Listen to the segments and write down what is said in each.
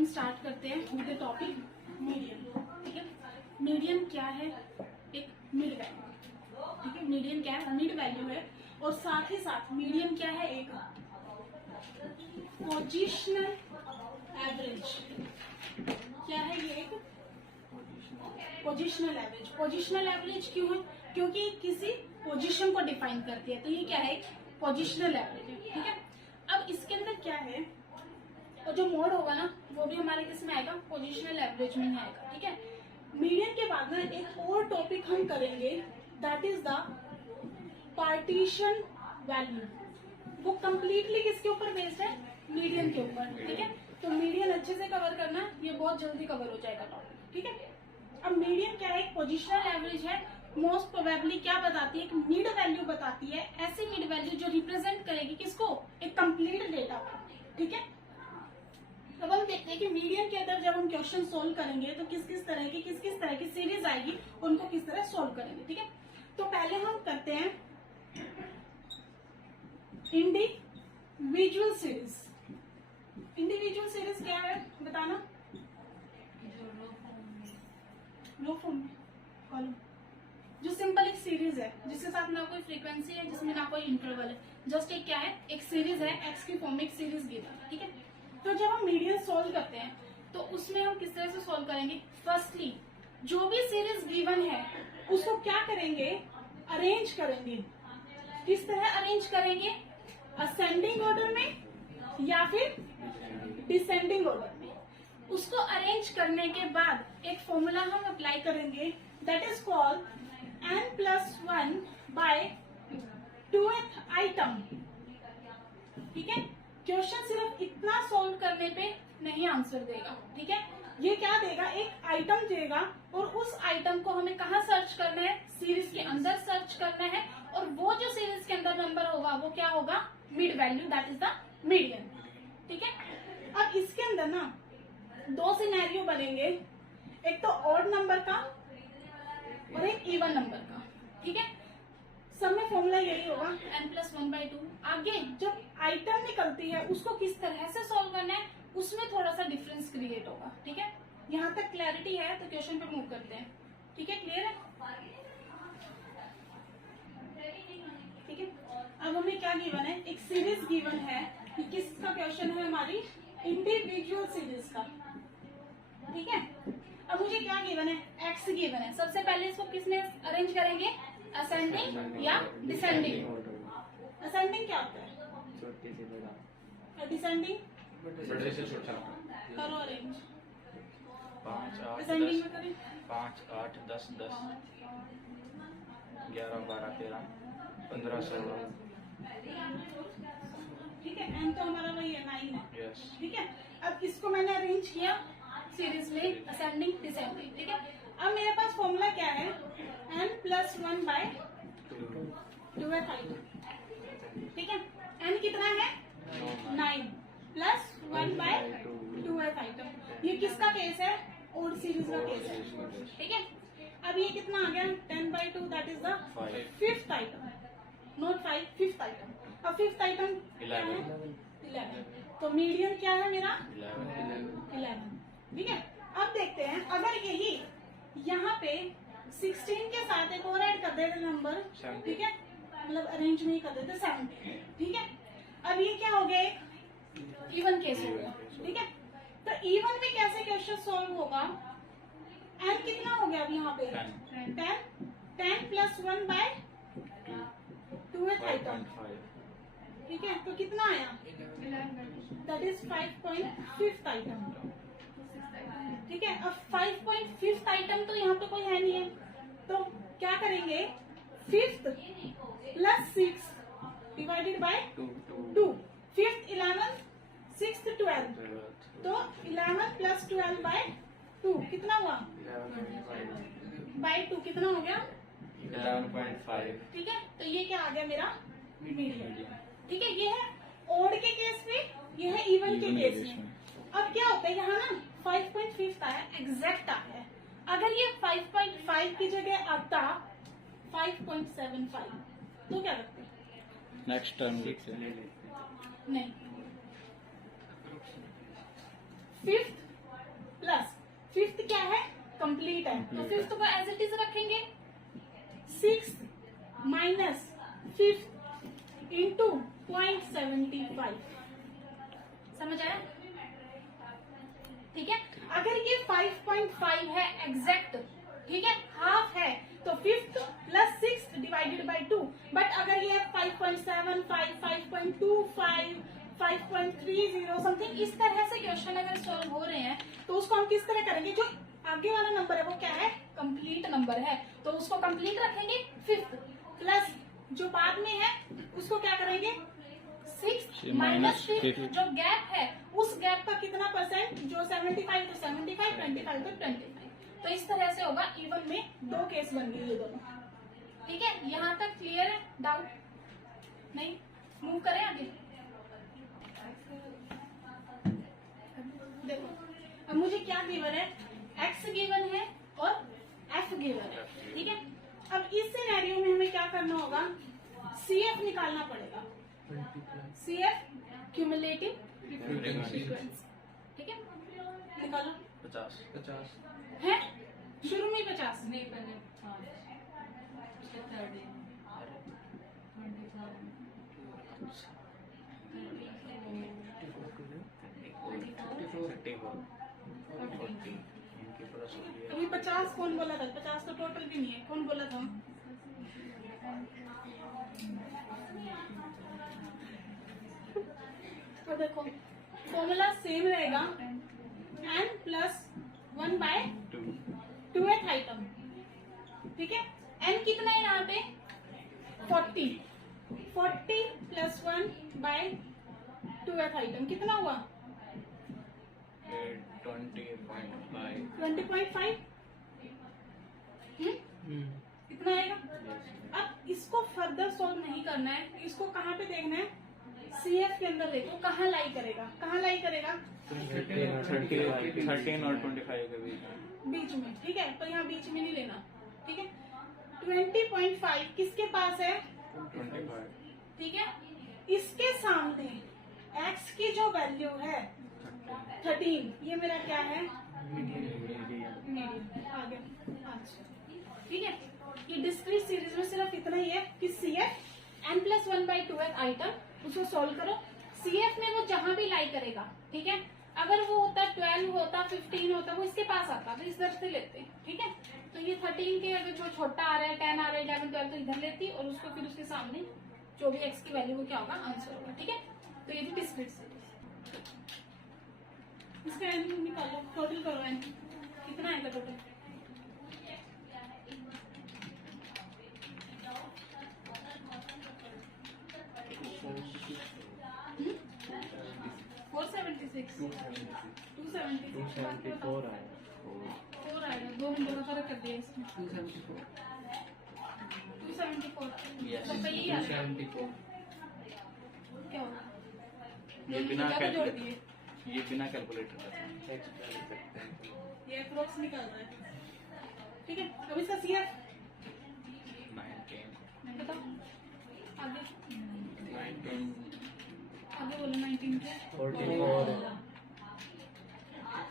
हम स्टार्ट करते हैं विद द टॉपिक मीडियन। ठीक है, मीडियन क्या है? एक मिड वैल्यू। ठीक है, मीडियन क्या है? मिड वैल्यू है। और साथ ही साथ मीडियन क्या है? एक पोजिशनल एवरेज। क्या है ये? एक पोजिशनल एवरेज। पोजिशनल एवरेज क्यों है? क्योंकि किसी पोजीशन को डिफाइन करती है, तो ये क्या है? Positional average. ठीक है, अब इसके अंदर क्या है, और जो मोड होगा ना वो भी हमारे किस में आएगा? पोजिशनल एवरेज में ही आएगा। ठीक है, मीडियन के बाद ना एक और टॉपिक हम करेंगे, that is the partition value. वो कंप्लीटली किसके ऊपर बेस्ड है? मीडियन के ऊपर। ठीक है, तो मीडियन अच्छे से कवर करना, ये बहुत जल्दी कवर हो जाएगा टॉपिक। ठीक है, अब मीडियन क्या है? एक पोजिशनल एवरेज है। मोस्ट प्रोबेबली क्या बताती है? एक मिड वैल्यू बताती है, ऐसी मिड वैल्यू जो रिप्रेजेंट करेगी किसको? एक कंप्लीट डेटा को। ठीक है, अब हम देखते हैं कि मीडियन के अंदर जब हम क्वेश्चन सोल्व करेंगे तो किस किस तरह की सीरीज आएगी, उनको किस तरह सोल्व करेंगे। ठीक है, तो पहले हम करते हैं इंडिविजुअल सीरीज। इंडिविजुअल सीरीज क्या है बताना? लो फॉर्म कॉलम, जो सिंपल एक सीरीज है जिसके साथ ना कोई फ्रीक्वेंसी है, जिसमें ना कोई इंटरवल है, जस्ट एक क्या है? एक सीरीज है, एक्स की फॉर्म में एक सीरीज गिवन। ठीक है, तो जब हम मीडियन सोल्व करते हैं तो उसमें हम किस तरह से सोल्व करेंगे? फर्स्टली जो भी सीरीज गिवन है उसको क्या करेंगे? अरेंज करेंगे। किस तरह अरेंज करेंगे? असेंडिंग ऑर्डर में या फिर डिसेंडिंग ऑर्डर में। उसको अरेंज करने के बाद एक फॉर्मूला हम अप्लाई करेंगे, that is called n+1 by 2th item. ठीक है, क्वेश्चन सिर्फ इतना सॉल्व करने पे नहीं आंसर देगा। ठीक है, ये क्या देगा? एक आइटम देगा, और उस आइटम को हमें कहाँ सर्च करना है? सीरीज के अंदर सर्च करना है, और वो जो सीरीज के अंदर नंबर होगा वो क्या होगा? Mid value, that is the median. ठीक है, अब इसके अंदर ना दो सिनेरियो बनेंगे, एक तो ऑड नंबर का और एक इवन नंबर का। ठीक है, सब में फॉर्मूला यही होगा n+1/2। आगे जब आइटम निकलती है उसको किस तरह से सॉल्व करना है, उसमें थोड़ा सा डिफरेंस क्रिएट होगा। ठीक है, यहाँ तक क्लैरिटी है? तो क्वेश्चन पे मूव करते हैं। ठीक है, क्लियर है? ठीक है, अब हमें क्या गिवन है? एक सीरीज गिवन है। किसका क्वेश्चन है? हमारी इंडिविजुअल सीरीज का। ठीक है, अब मुझे क्या गिवन है? एक्स गिवन है। सबसे पहले इसको किसमें अरेंज करेंगे? असेंडिंग या डिसेंडिंग? असेंडिंग क्या होता है? छोटी सी बड़ा, डिसेंडिंग बड़े से छोटा। करो अरेंज। 5 8 डिसेंडिंग 10 में करें 5 8 10 10 11 12 13 15 16। ठीक है, एन तो हमारा वही है, 9 है। यस, ठीक है, अब इसको मैंने अरेंज किया सीरीज में, असेंडिंग डिसेंडिंग। ठीक है, अब मेरे पास फॉर्मूला क्या है? n+1 by 2th item. ठीक है, n कितना है? 9 प्लस 1 बाय 2th आइटम। ये किसका केस है? ओड सीरीज का केस है। ठीक है, अब ये कितना आ गया? 10/2, that is the 5th item, not 5, 5th item. अब 5th आइटम 11। तो मीडियन क्या है मेरा? 11। ठीक है, अब देखते हैं, अगर यही यहाँ पे 16 के साथ एक और ऐड कर देते नंबर। ठीक है, मतलब अरेंज नहीं कर देते, 17। ठीक है, अब ये क्या हो गया? एक इवन केस हो गया। ठीक है, तो इवन में कैसे क्वेश्चन सॉल्व होगा? एन कितना हो गया अब यहाँ पे? 10+1 बाय 2th आइटम। ठीक है, तो कितना आया? That is 5.5th item. ठीक है, अब 5.5th आइटम तो यहाँ पे कोई है नहीं है, तो क्या करेंगे? 5th + 6 divided by 2। 5th 11, 6th 12, तो 11 + 12 बाय 2 कितना हुआ? बाय 2 कितना हो गया? 11.5। ठीक है, तो ये क्या आ गया मेरा? मीडियन। ठीक है, ये है ओड के केस में, ये है इवन के केस में। अब क्या होता है यहाँ ना 5.5 आया, एग्जैक्ट आया है। अगर ये 5.5 की जगह आता 5.75 तो क्या करते? नेक्स्ट टर्म नहीं, 5th फिफ्थ क्या है, कंप्लीट है, तो फिफ्थ को एज इट इज रखेंगे, 6 माइनस फिफ्थ इंटू 0.75, समझ आया? ठीक है, अगर ये 5.5 है एग्जैक्ट, ठीक है, हाफ है, तो fifth plus 6 divided by 2, but अगर ये 5.75, 5.25, 5.30 समथिंग इस तरह से क्वेश्चन अगर सॉल्व हो रहे हैं, तो उसको हम किस तरह करेंगे, जो आगे वाला नंबर है वो क्या है, कंप्लीट नंबर है, तो उसको कंप्लीट रखेंगे फिफ्थ, प्लस जो बाद में है उसको क्या करेंगे, 6 माइनस फिफ्थ, जो गैप है उस गैप का कितना परसेंट, जो 75 तो 75, 25 तो 25, तो इस तरह से होगा। इवन में दो केस बन गए ये दोनों, ठीक है, यहाँ तक क्लियर है, डाउट नहीं, मूव करें आगे। देखो अब मुझे क्या गिवन है, x गिवन है और f गिवन है, ठीक है, अब इस सिनेरियो में हमें क्या करना होगा, CF निकालना पड़ेगा, CF क्यूमुलेटिव फ्रीक्वेंसी, ठीक है, निकालो। 50 है शुरू में 50 नहीं, अभी 50 कौन बोला था, 50 तो टोटल भी नहीं है, कौन बोला था? तो देखो फॉर्मूला सेम रहेगा, n प्लस 1/2th आइटम, ठीक है, n कितना है यहाँ पे 40 प्लस 1/2th आइटम कितना हुआ 20.5, इतना आएगा। अब इसको फर्दर सॉल्व नहीं करना है, इसको कहाँ पे देखना है, CF के अंदर देखो कहाँ लाई करेगा, कहाँ लाई करेगा 13 और 25 के बीच में, ठीक है, पर यहाँ बीच में नहीं लेना, ठीक है, 20.5 किसके पास है 25, ठीक है, इसके सामने x की जो वैल्यू है 13, ये मेरा क्या है मीडियम, आगे अच्छा, ठीक है, ये डिस्क्रीट सीरीज में सिर्फ इतना ही है कि CF n+1/2th आइटम उसको सॉल्व करो, CF में वो जहां भी लाई करेगा, ठीक है, अगर वो होता 12 होता 15 होता वो इसके पास आता, तो इस तरह से लेते, ठीक है, तो ये 13 के अगर जो छोटा आ रहा है 10 आ रहा है 11 12 तो इधर लेती और उसको फिर उसके सामने जो भी x की वैल्यू वो क्या होगा आंसर होगा, ठीक है, तो ये भी डिस्क्रीट सीरीज, इसका n निकालो, टोटल करो n कितना आएगा टोटल, टू सेवेंटी फोर आएगा, 2 नंबर का फर्क कर दिया इसमें, 274 सबका यही आ रहा है, क्या होगा ये बिना जोड़ दिए, ये बिना कैलकुलेटर ये अप्रोक्स निकल रहा है, ठीक है, अब इसका CF 19 बताओ, आगे 19 आगे बोलो, 19 के 44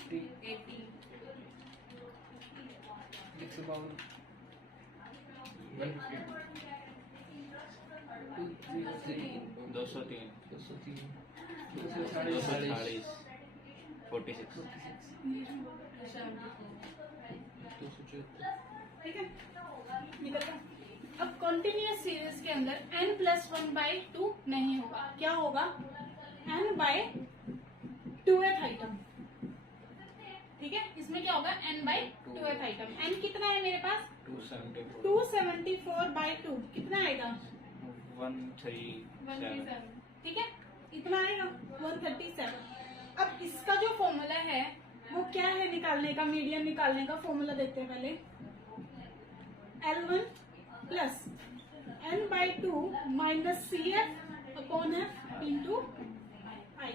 80 It's about 203 203 240 46 ठीक है, निकल गया। अब कंटिन्यूअस सीरीज के अंदर n+1/2 नहीं होगा, क्या होगा n/2th आइटम, ठीक है, इसमें क्या होगा n/2th आइटम, n कितना है मेरे पास 274/2 कितना आएगा 137, ठीक है, इतना आएगा 137। अब इसका जो फॉर्मूला है वो क्या है निकालने का, मीडियन निकालने का फॉर्मूला देखते हैं पहले, L1 plus n/2 minus CF/F into I,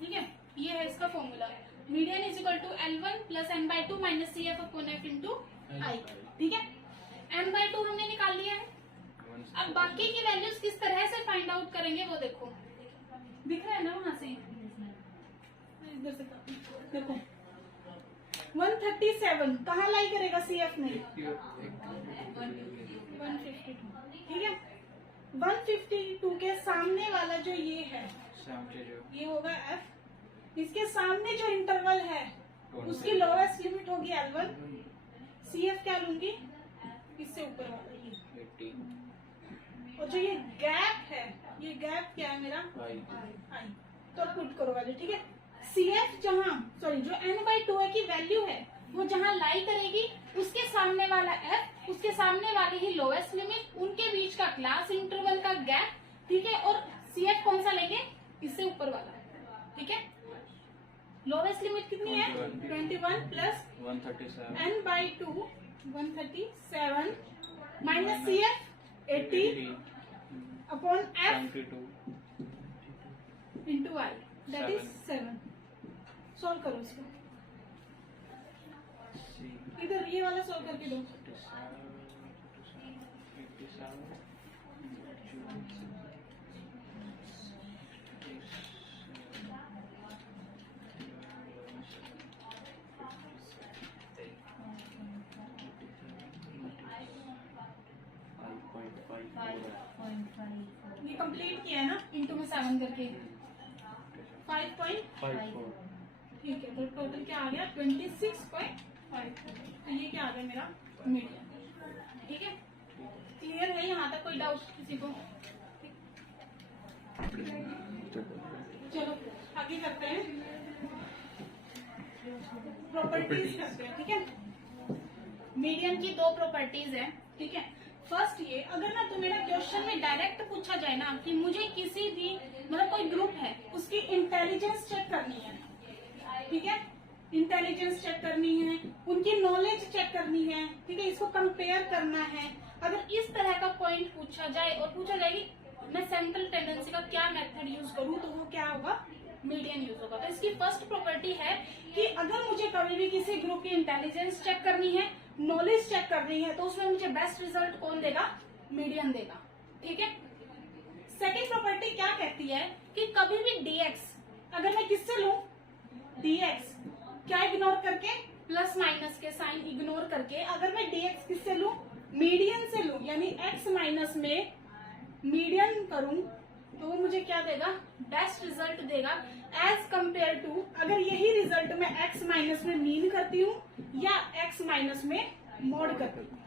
ठीक है, ये है इसका formula, median is equal to L1 plus n/2 minus CF/F into I, ठीक है, n/2 हमने निकाल लिया है। अब बाकी की वैल्यूज किस तरह से फाइंड आउट करेंगे वो देखो, दिख रहा है ना वहां से, इधर से देखो 137 कहाँ लाई करेगा CF में? 152 152, ठीक है। 152 के सामने वाला जो ये है 72 ये होगा F। इसके सामने जो इंटरवल है उसकी लोवेस्ट लिमिट होगी L1। CF क्या लूंगी? इससे ऊपर वाला ये। 80 और जो ये गैप है, ये गैप क्या है मेरा? I I। तो पुट करो वैल्यू, ठीक है। CF जहाँ सॉरी जो n/2 की वैल्यू है वो जहाँ लाई करेगी उसके सामने वाला F, उसके सामने वाली ही लोएस्ट लिमिट, उनके बीच का क्लास इंटरवल का गैप, ठीक है। और CF कौन सा लेंगे? इससे ऊपर वाला, ठीक है। लोवेस्ट लिमिट कितनी है? 21 plus 137 n/2 137 minus CF 80 upon F 72 into I that is 7। Solve करो इसको, इधर ये वाला सॉल्व करके दो। 5.5 ये कंप्लीट किया है ना, इंटू में 7 करके 5. 54 ठीक है, तो टोटल क्या आ गया? 26.5। तो ये क्या आ गया मेरा? मीडियन। ठीक है, क्लियर है यहाँ तक? कोई डाउट किसी को? चलो आगे करते हैं, प्रॉपर्टीज करते हैं। ठीक है, मीडियन की 2 प्रॉपर्टीज है। ठीक है, फर्स्ट ये, अगर ना तो मेरा क्वेश्चन में डायरेक्ट पूछा जाए ना कि मुझे किसी भी मतलब कोई ग्रुप है उसकी इंटेलिजेंस चेक करनी है, ठीक है, इंटेलिजेंस चेक करनी है, उनकी नॉलेज चेक करनी है, ठीक है, इसको कंपेयर करना है। अगर इस तरह का पॉइंट पूछा जाए और पूछा जाए कि मैं सेंट्रल टेंडेंसी का क्या मेथड यूज करूं, तो वो क्या होगा? मीडियन यूज होगा। तो इसकी फर्स्ट प्रॉपर्टी है कि अगर मुझे कभी भी किसी ग्रुप की इंटेलिजेंस चेक करनी है, नॉलेज चेक करनी है, तो उसमें मुझे बेस्ट रिजल्ट कौन देगा? मीडियन देगा। ठीक है, सेकेंड प्रॉपर्टी क्या कहती है कि कभी भी dx अगर मैं किससे लूं? dx क्या इग्नोर करके? प्लस माइनस के साइन इग्नोर करके अगर मैं dx किससे लूं? मीडियन से लूं, यानी x माइनस में मीडियन करूं, तो वो मुझे क्या देगा? बेस्ट रिजल्ट देगा एज कंपेयर टू अगर यही रिजल्ट मैं x माइनस में मीन करती हूँ या x माइनस में मोड करती हूँ।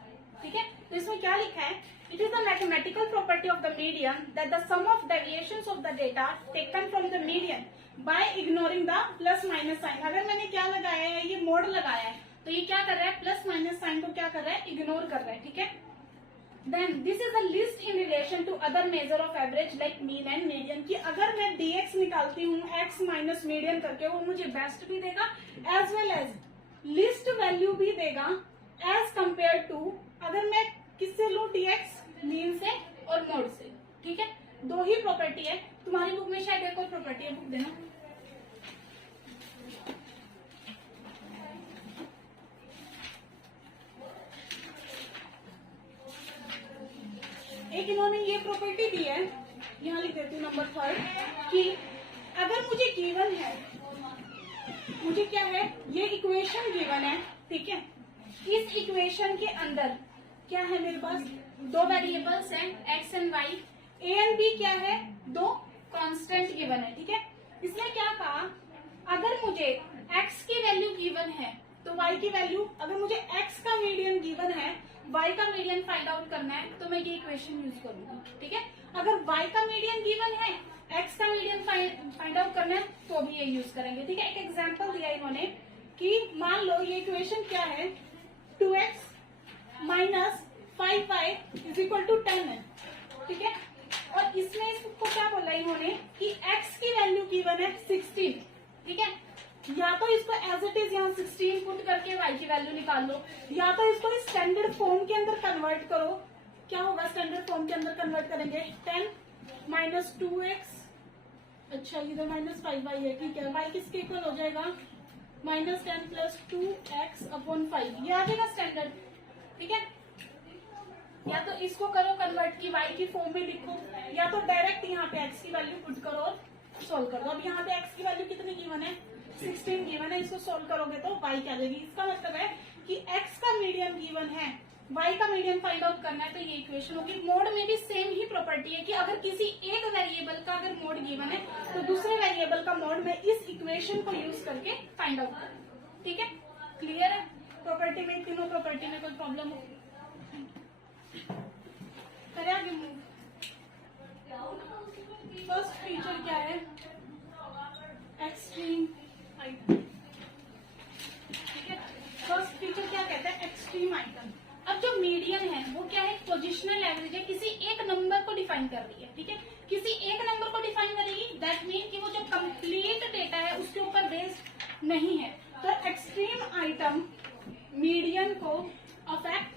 ठीक है, तो इसमें क्या लिखा है? It is the mathematical property of the median that the sum of deviations of the data taken from the median by ignoring the plus minus sign. अगर मैंने क्या लगाया है? ये मोड लगाया है, तो ये क्या कर रहा है? प्लस माइनस साइन को क्या कर रहा है? इग्नोर कर रहा है। ठीक है, Then this is a list in relation to other measure of average like mean and median कि अगर मैं dx निकालती हूँ x माइनस मीडियन करके, वो मुझे बेस्ट भी देगा as well as least value भी देगा एज कंपेयर टू अगर मैं किससे लूँ? dx मीन से और मोड से। ठीक है, 2 ही प्रॉपर्टी है। तुम्हारी बुक में शायद एक और प्रॉपर्टी है, बुक देना। एक इन्होंने ये प्रॉपर्टी दी है, यहाँ लिख देती हूँ नंबर 3 कि अगर मुझे गिवन है, मुझे क्या है? ये इक्वेशन गिवन है। ठीक है, इस इक्वेशन के अंदर क्या है मेरे पास? 2 वेरिएबल्स हैं x and y, a and b क्या है? 2 कांस्टेंट गिवन है। ठीक है, इसने क्या कहा? अगर मुझे x की वैल्यू गिवन है तो y की वैल्यू, अगर मुझे x का मीडियन गिवन है, y का मीडियन फाइंड आउट करना है, तो मैं ये इक्वेशन यूज करूंगी। ठीक है, अगर y का मीडियन गिवन है, x का मीडियन फाइंड आउट करना है, तो भी ये यूज करेंगे। ठीक है, एक एग्जांपल दिया इन्होंने कि मान लो ये इक्वेशन क्या है? 2x minus 5y is equal to 10 है। ठीक है, और इसमें इसको क्या बोला इन्होंने कि x की वैल्यू गिवन है 16। ठीक है, या तो इसको एज इट इज यहाँ 16 पुट करके y की वैल्यू निकाल लो, या तो इसको स्टैंडर्ड फॉर्म के अंदर कन्वर्ट करो। क्या होगा स्टैंडर्ड फॉर्म के अंदर कन्वर्ट करेंगे? 10 माइनस 2x, अच्छा इधर माइनस 5y है। ठीक है, y किसके इक्वल हो जाएगा? माइनस 10 प्लस 2x अपॉन 5, ये आ जाएगा स्टैंडर्ड। ठीक है, या तो इसको करो कन्वर्ट की y की फॉर्म में लिखो, या तो डायरेक्ट यहाँ पे x की वैल्यू पुट करो और सोल्व कर दो। अब यहाँ पे x की वैल्यू कितनी गिवन है? 16 गिवन है, इसको सोल्व करोगे तो y क्या आ जाएगी। इसका मतलब है कि x का मीडियन गिवन है, y का मीडियन फाइंड आउट करना है, तो ये इक्वेशन होगी। मोड में भी सेम ही प्रॉपर्टी है कि अगर किसी एक वेरिएबल का अगर मोड गिवन है तो दूसरे वेरिएबल का मोड में इस इक्वेशन को यूज करके फाइंड आउट करना। ठीक है, क्लियर है। प्रॉपर्टी में, तीनों प्रॉपर्टी में कोई प्रॉब्लम हो करें आगे मूव। फर्स्ट फीचर क्या है, एक्सट्रीम आइटम। ठीक है, फर्स्ट फीचर क्या कहता है, एक्सट्रीम आइटम। अब जो मीडियन है वो क्या है, पोजिशनल एवरेज है, किसी एक नंबर को डिफाइन कर रही है। ठीक है, किसी एक नंबर को डिफाइन करेगी, दैट मीन कि वो जो कंप्लीट डेटा है उसके ऊपर बेस्ड नहीं है। तो एक्सट्रीम आइटम मीडियन को अफेक्ट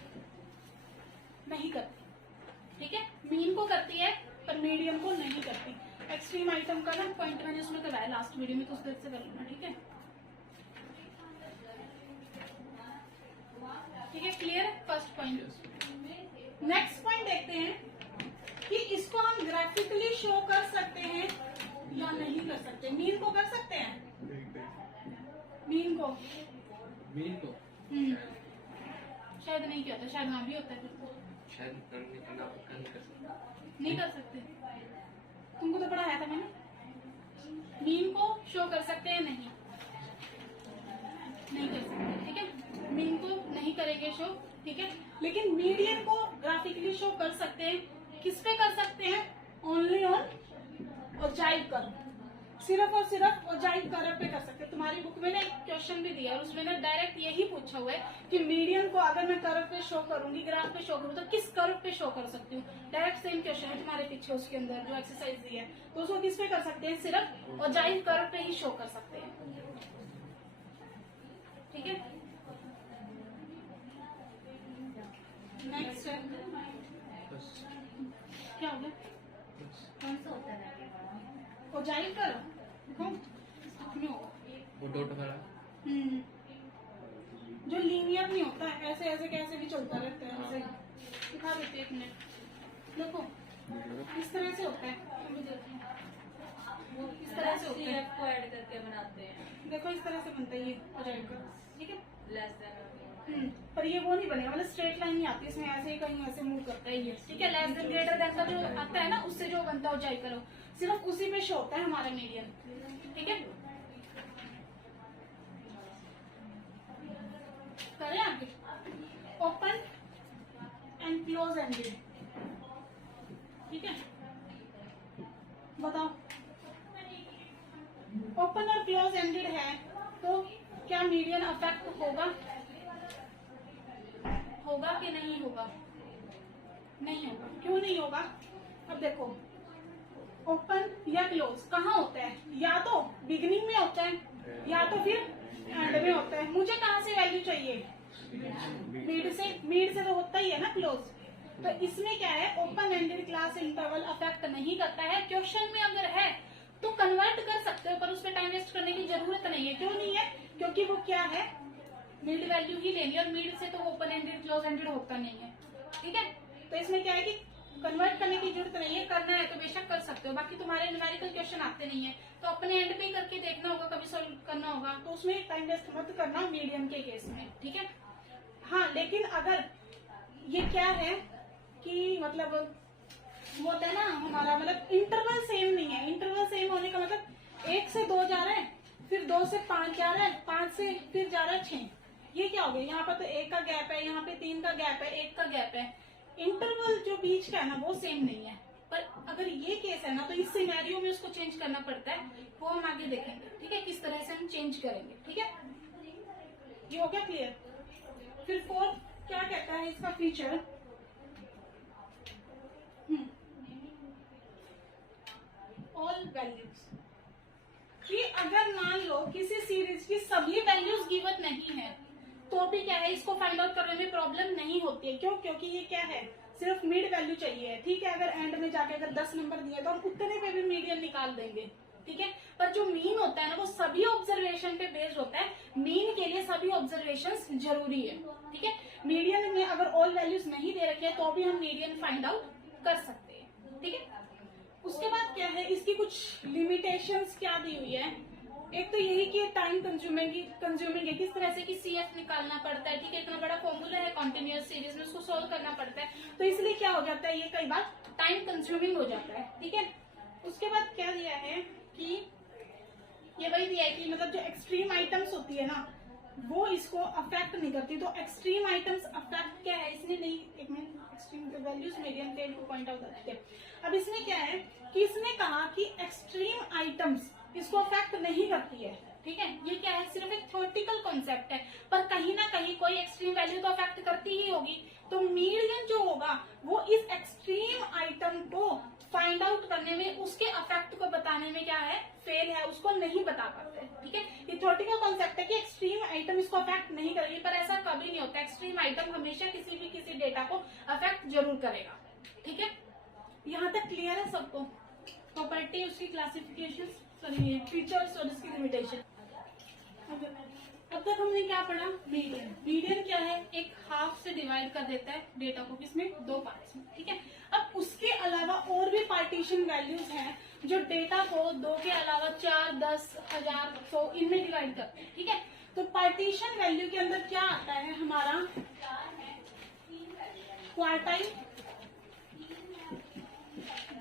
नहीं करती। ठीक है, मीन को करती है पर मीडियन को नहीं करती। एक्सट्रीम आइटम का ना पॉइंट मैंने उसमें करवाया लास्ट वीडियो में, तो उस तरह से कर लेना। ठीक है, ठीक है, क्लियर है फर्स्ट पॉइंट। नेक्स्ट पॉइंट देखते हैं कि इसको हम ग्राफिकली शो कर सकते हैं या नहीं कर सकते। मीन को कर सकते हैं, मीन को शायद नहीं किया होता, शायद हाँ भी होता है, शायद नहीं कर सकते। तुमको तो पढ़ाया था मैंने, मीन को शो कर सकते हैं, नहीं कर सकते। ठीक है, मीन को नहीं करेंगे शो। ठीक है, लेकिन मीडियन को ग्राफिकली शो कर सकते हैं। किस पे कर सकते हैं, ओनली ऑन ऑब्जेक्टिव कर्व, सिर्फ और सिर्फ ऑब्जेक्टिव कर्व पे कर सकते हैं। तुम्हारी बुक में ना एक क्वेश्चन भी दिया है, उसमें ना डायरेक्ट यही पूछा हुआ है कि मीडियन को अगर मैं कर्व पे शो करूंगी, ग्राफ पे शो करूँ तो किस कर्व पे शो कर सकती हूँ। डायरेक्ट सेम क्वेश्चन है तुम्हारे पीछे, उसके अंदर जो एक्सरसाइज दी है, तो उसको किस पे कर सकते हैं, सिर्फ ऑब्जेक्टिव कर्व पे ही शो कर सकते हैं। ठीक है, नेक्स्ट है क्या हो गया, कौन सा होता है ऑब्जेक्टिव कर्व देखो इसमें होगा। वो डॉट वाला जो लीनियर नहीं होता है, ऐसे ऐसे कैसे भी चलता रहता है, ऐसे दिखा देते हैं एक मिनट। देखो इस तरह से होता है, वो इस तरह से होता है, को ऐड करके बनाते हैं। देखो इस तरह से बनता है ये ऑब्जेक्टिव कर्व। ठीक है, लेस देन पर ये वो नहीं बनेगा, मतलब स्ट्रेट लाइन नहीं आती इसमें, ऐसे ही कहीं ऐसे मूव करता है ये। ठीक है, लेस देन ग्रेटर देन का जो आता है ना, उससे जो बनता है ऑब्जेक्टिव कर्व, सिर्फ उसी पे शो होता है हमारा मीडियन। ठीक है, करें आगे, ओपन एंड क्लोज एंडेड। ठीक है, बताओ ओपन और क्लोज एंडेड है तो क्या मीडियन अफेक्ट होगा कि नहीं होगा, नहीं होगा। क्यों नहीं होगा, अब देखो ओपन या क्लोज कहाँ होता है, या तो बिगिनिंग में होता है या तो फिर एंड में होता है। मुझे कहाँ से वैल्यू चाहिए, मिड से तो होता ही है ना क्लोज। तो इसमें क्या है, open ended class interval affect नहीं करता है। क्वेश्चन में अगर है तो कन्वर्ट कर सकते हो, पर उसमें टाइम वेस्ट करने की जरूरत नहीं है। क्यों नहीं है, क्योंकि वो क्या है, मिड वैल्यू ही लेनी है, और मिड से तो ओपन एंडेड क्लोज एंडेड होता नहीं है। ठीक है, तो इसमें क्या है कि कन्वर्ट करने की जरूरत नहीं है, करना है तो बेशक कर सकते हो। बाकी तुम्हारे न्यूमेरिकल क्वेश्चन आते नहीं है तो अपने एंड पे करके देखना होगा, कभी सोल्व करना होगा, तो उसमें टाइम वेस्ट मत करना मीडियम के केस में। ठीक है, हाँ लेकिन अगर ये क्या है कि मतलब वो होता है ना हमारा, मतलब इंटरवल सेम नहीं है। इंटरवल सेम होने का मतलब 1 से 2 जा रहा है, फिर 2 से 5 जा रहा है, 5 से फिर जा रहा है 6। ये क्या हो गया, यहाँ पर तो 1 का गैप है, यहाँ पे 3 का गैप है, 1 का गैप है। इंटरवल जो बीच का है ना वो सेम नहीं है। पर अगर ये केस है ना तो इस सिनेरियो में उसको चेंज करना पड़ता है, वो हम आगे देखेंगे। ठीक है, किस तरह से हम चेंज करेंगे। ठीक है, ये हो गया क्लियर। फिर फोर्थ क्या कहता है इसका फीचर, ऑल वैल्यूज, कि अगर मान लो किसी सीरीज की सभी वैल्यूज गिवन नहीं है तो भी क्या है, इसको फाइंड आउट करने में प्रॉब्लम नहीं होती है। क्यों, क्योंकि ये क्या है, सिर्फ मिड वैल्यू चाहिए। ठीक है, अगर एंड में जाके अगर 10 नंबर दिए तो हम उतने पे भी मीडियन निकाल देंगे। ठीक है, पर जो मीन होता है ना वो सभी ऑब्जर्वेशन पे बेस्ड होता है। मीन के लिए सभी ऑब्जर्वेशन जरूरी है। ठीक है, मीडियन में अगर ऑल वैल्यूज नहीं दे रखे हैं तो भी हम मीडियन फाइंड आउट कर सकते हैं। ठीक है, उसके बाद क्या है, इसकी कुछ लिमिटेशंस क्या दी हुई है। एक एक तो यही कि टाइम कंज्यूमिंग है, किस तरह से कि CF निकालना पड़ता है, ठीक है, इतना बड़ा फॉर्मूला है कॉन्टिन्यूअस सीरीज में, उसको सोल्व करना पड़ता है, तो इसलिए क्या हो जाता है, ये कई बार टाइम कंज्यूमिंग हो जाता है, ठीक है। उसके बाद क्या दिया है कि ये वही दिया है कि मतलब जो एक्सट्रीम आइटम्स होती है ना वो इसको अफेक्ट नहीं करती, तो एक्सट्रीम आइटम्स अफेक्ट क्या है इसने नहीं, एक minute, extreme values median fail two point out, ठीक है। अब इसमें क्या है कि इसने कहा कि एक्सट्रीम आइटम्स इसको अफेक्ट नहीं करती है, ठीक है। ये क्या है, सिर्फ एक थ्योरेटिकल कॉन्सेप्ट है, पर कहीं ना कहीं कोई एक्सट्रीम वैल्यू तो अफेक्ट करती ही होगी, तो मीडियन जो होगा वो इस एक्सट्रीम आइटम को फाइंड आउट करने में, उसके अफेक्ट को बताने में क्या है, फेल है, उसको नहीं बता पाते, ठीक है। ये थ्योरेटिकल कॉन्सेप्ट है कि एक्सट्रीम आइटम इसको अफेक्ट नहीं करेगी, पर ऐसा कभी नहीं होता, एक्सट्रीम आइटम हमेशा किसी डेटा को अफेक्ट जरूर करेगा, ठीक है। यहाँ तक क्लियर है सबको, प्रॉपर्टी, उसकी क्लासिफिकेशन, सॉरी फीचर्स और उसकी लिमिटेशन। अब तक हमने क्या पढ़ा, मीडियन। मीडियन क्या है, एक हाफ से डिवाइड कर देता है डेटा को, किसमें, 2 पार्ट्स में, ठीक है। अब उसके अलावा और भी पार्टीशन वैल्यूज हैं जो डेटा को 2 के अलावा 4, 10, 1000, 100 इनमें डिवाइड करते हैं, ठीक है। तो पार्टीशन वैल्यू के अंदर क्या आता है हमारा, क्वार्टाइल,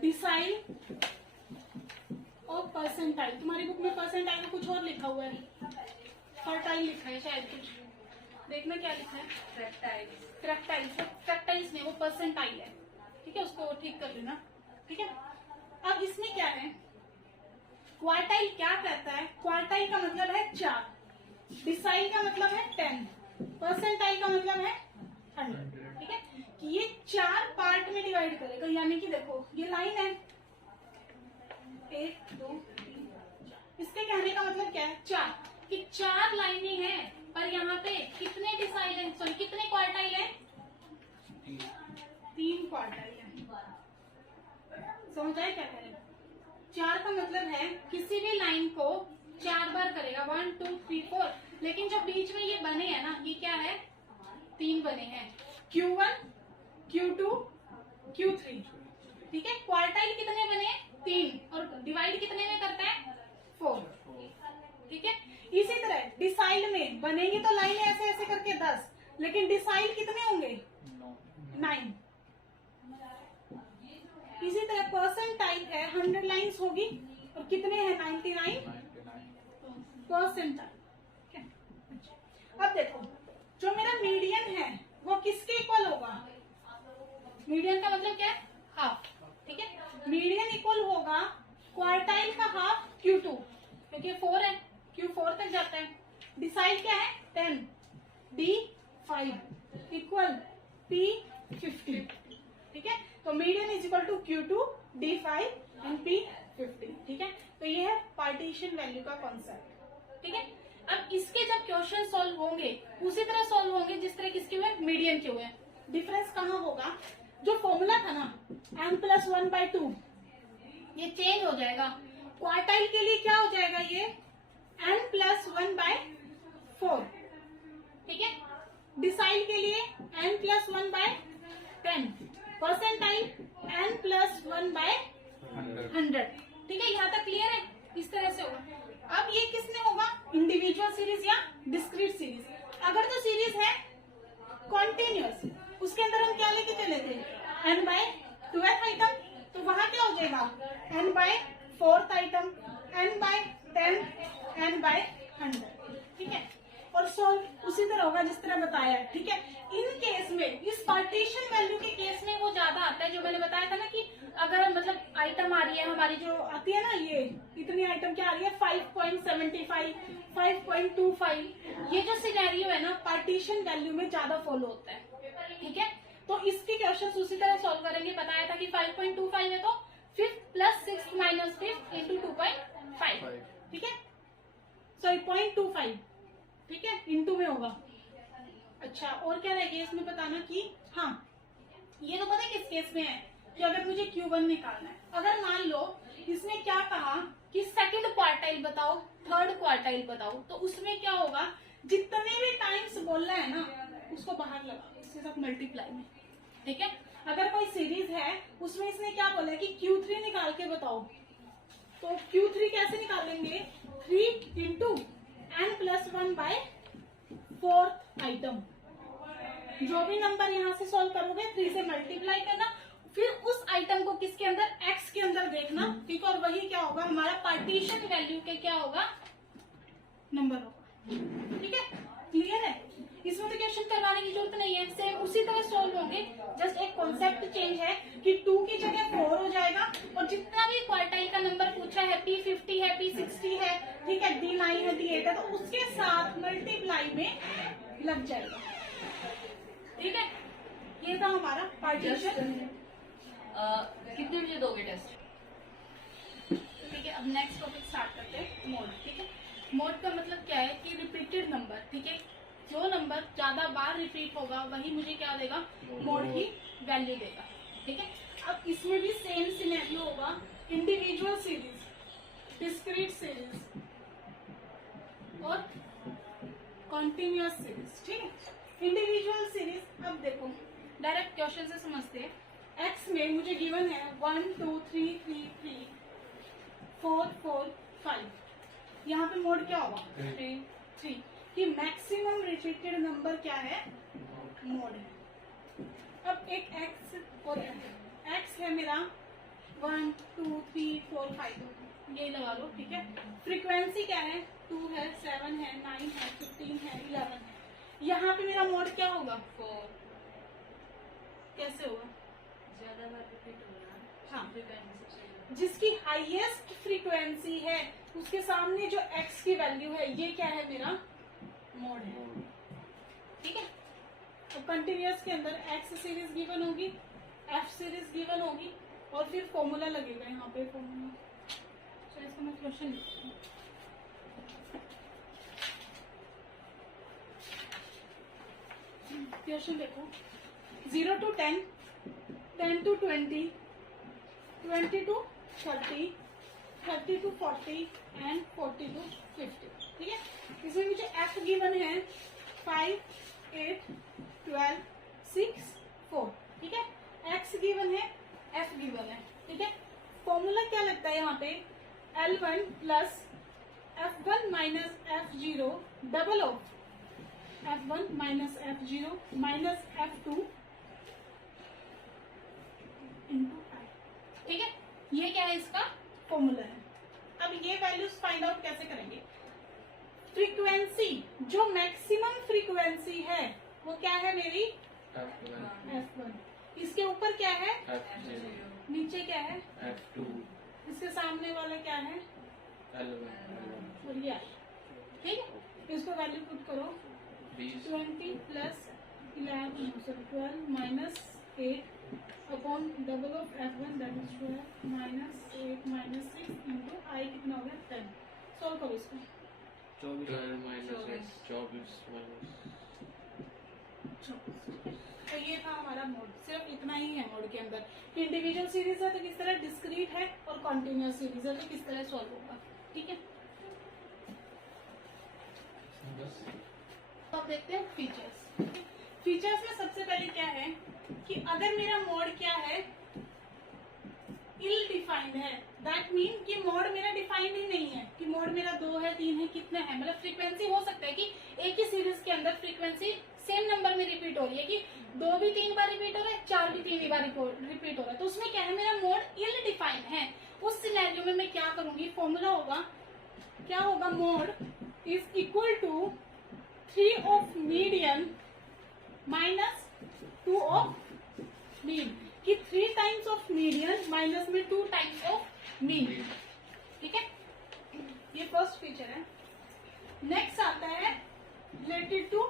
डिसाइल और परसेंटाइल। तुम्हारी बुक में परसेंटाइल में कुछ और लिखा हुआ है, क्वार्टाइल लिखा है शायद, कुछ देखना क्या लिखा है, फ्रैक्टाइल्स नहीं, वो परसेंटाइल है, ठीक है, उसको ठीक कर लेना, ठीक है। अब इसमें क्या है, क्वार्टाइल क्या कहता है, क्वार्टाइल का मतलब है 4, डिसाइल का मतलब है 10, परसेंटाइल का मतलब है 100, ठीक है। कि ये 4 पार्ट में डिवाइड करेगा, यानी कि देखो ये लाइन है 1, 2, 3, 4, इसके कहने का मतलब क्या है, 4 कि 4 लाइनें हैं, पर यहाँ पे कितने डिसाइल है, सॉरी कितने क्वार्टाइल है, 3 क्वार्टाइल है। समझ आए क्या करें, 4 का मतलब है किसी भी लाइन को 4 बार करेगा, 1, 2, 3, 4, लेकिन जो बीच में ये बने हैं ना, ये क्या है, 3 बने हैं, Q1, Q2, Q3, ठीक है। क्वार्टाइल कितने बने, 3, और डिवाइड कितने में करता है, 4, ठीक है। इसी तरह डिसाइल में बनेंगे तो लाइन ऐसे ऐसे करके 10, लेकिन डिसाइल कितने होंगे, 9। इसी तरह परसेंटाइल है, 100 लाइंस होगी, और कितने हैं, 99 परसेंटाइल। अब देखो जो मेरा मीडियन है वो किसके इक्वल होगा, मीडियन का मतलब क्या है, हाफ, ठीक है। मीडियन इक्वल होगा क्वार्टाइल का हाफ Q2, क्योंकि 4 है, Q4 तक जाता है। डिसाइल क्या है, 10, D5 इक्वल P50, ठीक है। तो median is equal to Q2, D5 and P50, ठीक है। तो ये है पार्टीशन वैल्यू का कॉन्सेप्ट, ठीक है। अब इसके जब क्वेश्चन सॉल्व होंगे उसी तरह सॉल्व होंगे जिस तरह किसके हुए, मीडियन के हुए। डिफरेंस कहाँ होगा, जो फॉर्मूला था ना n+1/2 ये चेंज हो जाएगा, क्वार्टाइल के लिए क्या हो जाएगा, ये n+1/4, ठीक है। डिसाइल के लिए n+1/10, परसेंटाइल n+1/100, ठीक है। यहाँ तक क्लियर है, इस तरह से होगा। अब ये किसमें होगा, इंडिविजुअल सीरीज या डिस्क्रीट सीरीज। अगर तो सीरीज है कॉन्टिन्यूअस, उसके अंदर हम क्या लेके चले थे, n/12 आइटम, तो वहां क्या हो जाएगा, n/4 आइटम, n/10, n/100, ठीक है। और सोल्व उसी तरह होगा जिस तरह बताया है, ठीक है। इन केस में, इस पार्टीशन वैल्यू के केस में वो ज्यादा आता है, जो मैंने बताया था ना कि अगर मतलब आइटम आ रही है हमारी, जो आती है ना, ये इतनी आइटम क्या आ रही है, 5.75, 5.25, ये जो सिनेरियो है ना पार्टीशन वैल्यू में ज्यादा फॉलो होता है, ठीक है। तो इसके क्वेश्चन उसी तरह सॉल्व करेंगे। बताया था कि 5.25 है तो 5th + 6th - 5th × 2.5, ठीक है, सॉरी 0.25, ठीक है, इंटू में होगा। अच्छा, और क्या रहेगा इसमें बताना कि हाँ, ये तो पता है किस केस में है कि अगर मुझे Q1 निकालना है, अगर मान लो इसने क्या कहा कि सेकंड क्वार्टाइल बताओ, थर्ड क्वार्टाइल बताओ, तो उसमें क्या होगा, जितने भी टाइम्स बोलना है ना उसको बाहर लगा, इसके साथ मल्टीप्लाई में, ठीक है। अगर कोई सीरीज है उसमें इसने क्या बोला है कि Q3 निकाल के बताओ, तो Q3 कैसे निकालेंगे, 3 into n+1 bye 4th item. जो भी नंबर यहाँ से सॉल्व करोगे 3 से मल्टीप्लाई करना, फिर उस आइटम को किसके अंदर, x के अंदर देखना, ठीक है। और वही क्या होगा हमारा पार्टीशन वैल्यू के क्या होगा, नंबर होगा, ठीक है। क्लियर है, इसमें तो क्वेश्चन करवाने की जरूरत नहीं है, सेम उसी तरह सॉल्व होंगे। जस्ट एक कॉन्सेप्ट चेंज है कि 2 की जगह 4 हो जाएगा, और जितना भी क्वार्टाइल का नंबर पूछा है, P50 है, P60 है, ठीक है, D9 है, D8 है, तो उसके साथ मल्टीप्लाई में लग जाएगा, ठीक है। ये था हमारा पार्टीशन। कितने बजे दोगे टेस्ट? ठीक है, अब नेक्स्ट टॉपिक स्टार्ट करते हैं, मोड, ठीक है। मोड का मतलब क्या है कि रिपीटेड नंबर, ठीक है। जो नंबर ज्यादा बार रिपीट होगा वही मुझे क्या देगा, मोड की वैल्यू देगा, ठीक है। अब इसमें भी सेम सिनेरियो होगा, इंडिविजुअल सीरीज, डिस्क्रीट सीरीज और कॉन्टिन्यूअस सीरीज, ठीक है। इंडिविजुअल सीरीज, अब देखो डायरेक्ट क्वेश्चन से समझते हैं। एक्स में मुझे गिवन है 1 2 3 3 3 4 4 5, यहाँ पे मोड क्या होगा 3 कि मैक्सिमम रिपीटेड नंबर क्या है, मोड है। अब एक एक्स और एक्स है मेरा 1 2 3 4 5, ये लगा लो, ठीक है। फ्रीक्वेंसी क्या है, 2 है, 7 है, 9 है, 15 है, 11 है। यहाँ पे मेरा मोड क्या होगा, 4। कैसे होगा, ज्यादा बार रिपीट होगा। हाँ, फ्रीक्वेंसी सबसे ज्यादा। जिसकी हाईएस्ट फ्रीक्वेंसी है उसके सामने जो एक्स की वैल्यू है, ये क्या है, मेरा मोड है, ठीक है। तो कंटिन्यूअस के अंदर एक्स सीरीज गिवन होगी, एफ सीरीज गिवन होगी, और फिर फॉर्मूला लगेगा यहाँ पे, फॉर्मूला। चलो इसका मैं क्वेश्चन लिखती हूँ। क्वेश्चन देखो, 0 to 10, 10 to 20, 20 to 30, 30 to 40 and 40 to 50, ठीक है। इसमें मुझे एफ गिवन है 5 8 12 6 4, ठीक है। एक्स गिवन है, एफ गिवन है, ठीक है। फॉर्मूला क्या लगता है यहाँ पे, L1 plus F1 minus F0 double of F1 minus F0 minus F2 into I, ठीक है। ये क्या है, इसका फॉर्मूला है। अब ये वैल्यूज फाइंड आउट कैसे करेंगे, फ्रीक्वेंसी, जो मैक्सिमम फ्रीक्वेंसी है वो क्या है मेरी, F1, इसके ऊपर क्या है, F0, नीचे क्या है, F2, इसके सामने वाला क्या है, L1, और ये I, ठीक है। इसको वैल्यू पुट करो, 20 plus 12 minus 8 upon double of F1 that is 12 minus 8 minus 6 into I कितना हो गया 10। सॉल्व करो इसको, 12 माइनस 24 माइनस, तो ये था हमारा मोड। सिर्फ इतना ही है मोड के अंदर, इंडिविजुअल सीरीज है तो किस तरह, डिस्क्रीट है, और कॉन्टिन्यूअस सीरीज है तो किस तरह सॉल्व होगा, ठीक है। बस तो अब देखते हैं फीचर्स। फीचर्स में सबसे पहले क्या है कि अगर मेरा मोड क्या है, इल डिफाइंड है, दैट मीन कि मोड मेरा डिफाइंड ही नहीं है कि मोड मेरा 2 है 3 है कितने है। मतलब फ्रीक्वेंसी हो सकता है कि एक ही सीरीज के अंदर फ्रीक्वेंसी सेम नंबर में रिपीट हो रही है, कि 2 भी 3 बार रिपीट हो रहा है, 4 भी 3 बार रिपीट हो रहा है, तो उसमें क्या है, मेरा मोड इल डिफाइंड है। उस सिनेरियो में मैं क्या करूंगी, फॉर्मूला होगा, क्या होगा, mode is equal to 3 of median minus 2 of mean, कि 3 टाइम्स ऑफ मीडियन माइनस में 2 टाइम्स ऑफ मीन, ठीक है। ये फर्स्ट फीचर है। नेक्स्ट आता है रिलेटेड टू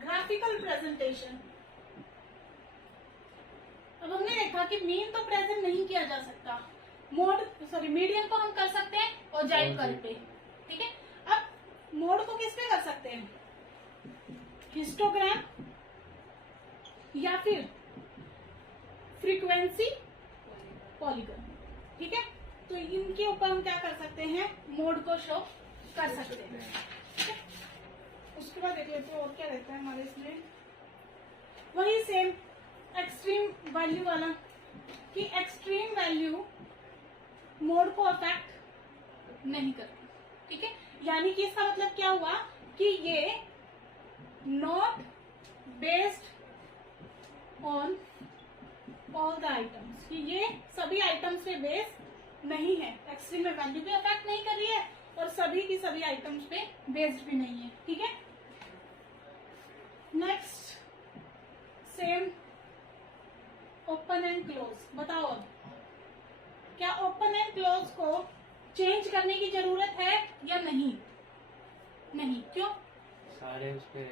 ग्राफिकल प्रेजेंटेशन। अब हमने देखा कि मीन तो प्रेजेंट नहीं किया जा सकता, मीडियन को हम कर सकते हैं और जाइड कर्व पे, ठीक है। अब मोड को किस पे कर सकते हैं, हिस्टोग्राम या फिर फ्रीक्वेंसी पॉलीगन, ठीक है। तो इनके ऊपर हम क्या कर सकते हैं, मोड को शो कर सकते हैं, ठीक है। उसके बाद देख लेते हैं और क्या रहता है हमारे इसमें, वही सेम एक्सट्रीम वैल्यू वाला, कि एक्सट्रीम वैल्यू मोड को अफेक्ट नहीं करती, ठीक है, यानी कि इसका मतलब क्या हुआ कि ये not based on all the items, कि ये सभी आइटम्स पे बेस्ड नहीं है, एक्सट्रीम में वैल्यू भी अफेक्ट नहीं कर रही है और सभी की सभी आइटम्स पे बेस्ड भी नहीं है। ठीक है, next same open and close. बताओ अब क्या ओपन एंड क्लोज को चेंज करने की जरूरत है या नहीं? नहीं, क्यों? सारे उस पे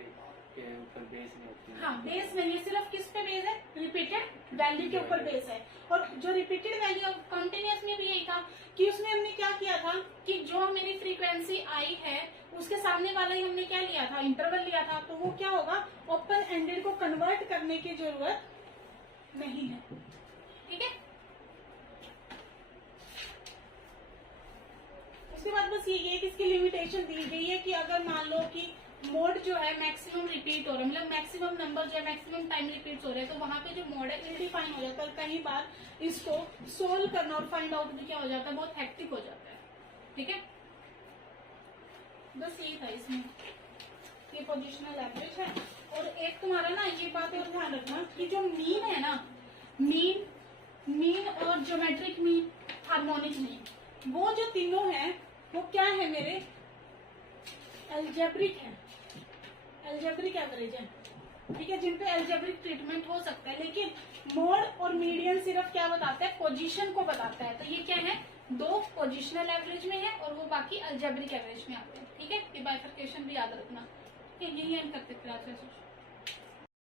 के ऊपर बेस नहीं होती। हाँ, बेस नहीं है, सिर्फ किस पे बेस है? रिपीटेड वैल्यू के ऊपर बेस है। और जो रिपीटेड वैल्यू कॉन्टिन्यूस में भी यही था कि उसमें हमने क्या किया था कि जो मेरी फ्रीक्वेंसी आई है उसके सामने वाला ही हमने क्या लिया था? इंटरवल लिया था। तो वो क्या होगा? ओपन एंडेड को कन्वर्ट करने की जरूरत नहीं है। ठीक है, उसके बाद बस ये कि इसकी लिमिटेशन दी गई है कि अगर मान लो कि मोड जो है मैक्सिमम रिपीट हो रहा है, मतलब मैक्सिमम नंबर जो है मैक्सिमम टाइम रिपीट हो रहे हैं, तो वहां पे जो मोड है इनडिफाइन हो जाता है और कई बार इसको सोल्व करना और फाइंड आउट भी क्या हो जाता है? बहुत हेक्टिक हो जाता है। ठीक है, बस यही था इसमें, ये पोजिशनल एवरेज है। और एक तुम्हारा ना ये बात और ध्यान रखना कि जो मीन है ना, मीन और ज्योमेट्रिक मीन, हार्मोनिक मीन, वो जो तीनों हैं वो क्या है मेरे? एल्जेब्रिक है, एल्जेब्रिक एवरेज है। ठीक है, जिन पे एल्जेब्रिक ट्रीटमेंट हो सकता है, लेकिन मोड और मीडियन सिर्फ क्या बताता है? पोजीशन को बताता है। तो ये क्या है? दो पोजिशनल एवरेज में है और वो बाकी एल्जेब्रिक एवरेज में आते हैं। ठीक है, ये बाइफर्केशन भी याद रखना। ठीक है, यही एंड करते फिर आज का सेशन।